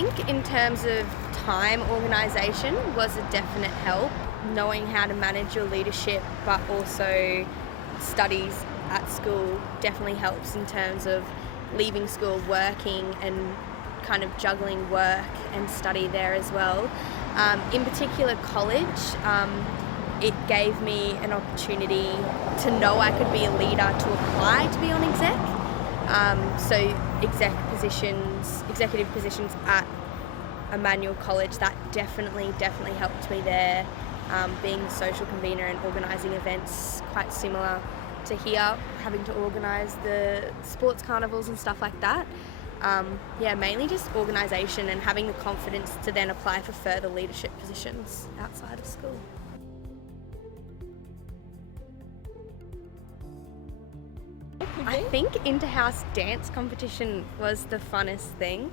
think in terms of time organisation was a definite help. Knowing how to manage your leadership but also studies at school definitely helps in terms of leaving school, working and kind of juggling work and study there as well. In particular college, it gave me an opportunity to know I could be a leader, to apply to be on exec. So executive positions at Emmanuel College, that definitely helped me there. Being the social convener and organising events, quite similar to here, having to organise the sports carnivals and stuff like that. Mainly just organisation and having the confidence to then apply for further leadership positions outside of school. I think inter-house dance competition was the funnest thing,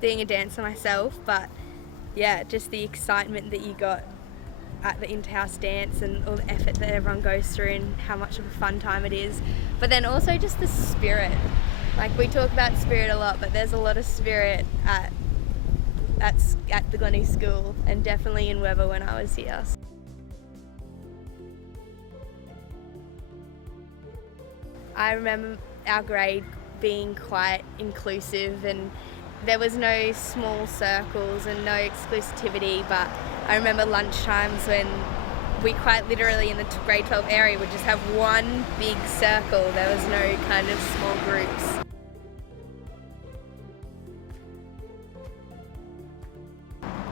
being a dancer myself, but yeah, just the excitement that you got at the inter-house dance and all the effort that everyone goes through and how much of a fun time it is. But then also just the spirit. Like, we talk about spirit a lot, but there's a lot of spirit at the Glennie school and definitely in Weber when I was here. I remember our grade being quite inclusive and there was no small circles and no exclusivity, but I remember lunchtimes when we quite literally in the grade 12 area would just have one big circle. There was no kind of small groups.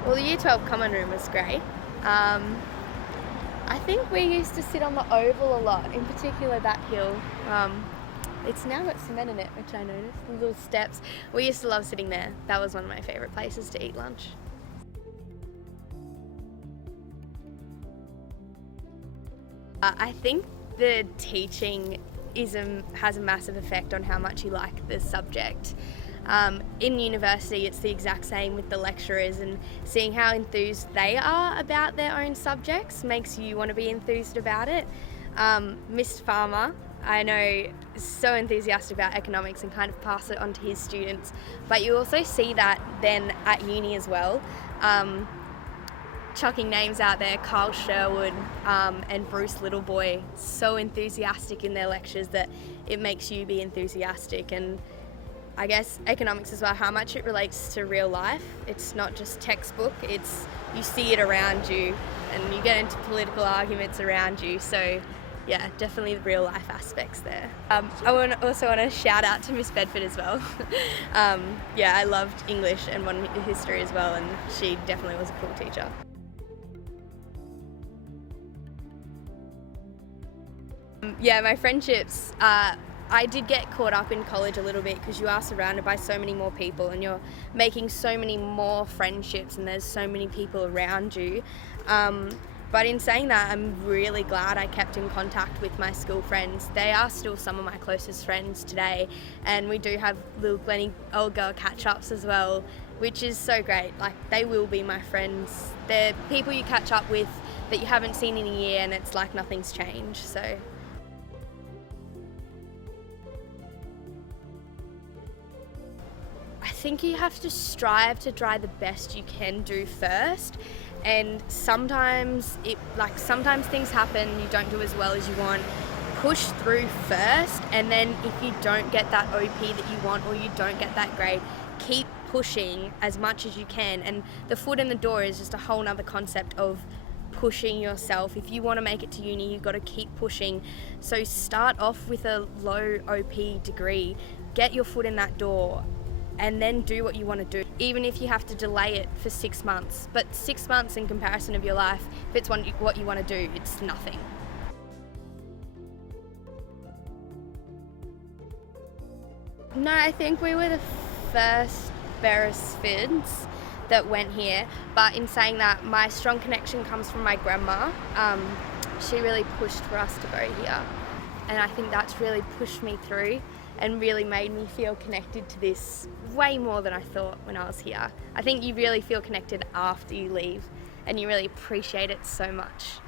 Well, the Year 12 common room was great. I think we used to sit on the oval a lot, in particular that hill. It's now got cement in it, which I noticed, the little steps. We used to love sitting there. That was one of my favourite places to eat lunch. I think the teaching has a massive effect on how much you like the subject. In university, it's the exact same with the lecturers, and seeing how enthused they are about their own subjects makes you want to be enthused about it. Mr. Farmer, I know, is so enthusiastic about economics and kind of pass it on to his students, but you also see that then at uni as well. Chucking names out there, Carl Sherwood and Bruce Littleboy, so enthusiastic in their lectures that it makes you be enthusiastic. And I guess economics as well, how much it relates to real life. It's not just textbook, it's you see it around you and you get into political arguments around you. So yeah, definitely the real life aspects there. I also want to shout out to Miss Bedford as well. I loved English and modern history as well, and she definitely was a cool teacher. My friendships, I did get caught up in college a little bit because you are surrounded by so many more people and you're making so many more friendships and there's so many people around you. But in saying that, I'm really glad I kept in contact with my school friends. They are still some of my closest friends today, and we do have little Glennie old girl catch-ups as well, which is so great. Like, they will be my friends. They're people you catch up with that you haven't seen in a year and it's like nothing's changed. So I think you have to strive to try the best you can do first, and sometimes things happen, you don't do as well as you want. Push through first, and then if you don't get that OP that you want or you don't get that grade, keep pushing as much as you can. And the foot in the door is just a whole nother concept of pushing yourself. If you want to make it to uni, you've got to keep pushing. So start off with a low OP degree, get your foot in that door, and then do what you want to do, even if you have to delay it for 6 months. But 6 months in comparison of your life, if it's what you want to do, it's nothing. No, I think we were the first Beresfords that went here, but in saying that, my strong connection comes from my grandma. She really pushed for us to go here, and I think that's really pushed me through and really made me feel connected to this way more than I thought when I was here. I think you really feel connected after you leave and you really appreciate it so much.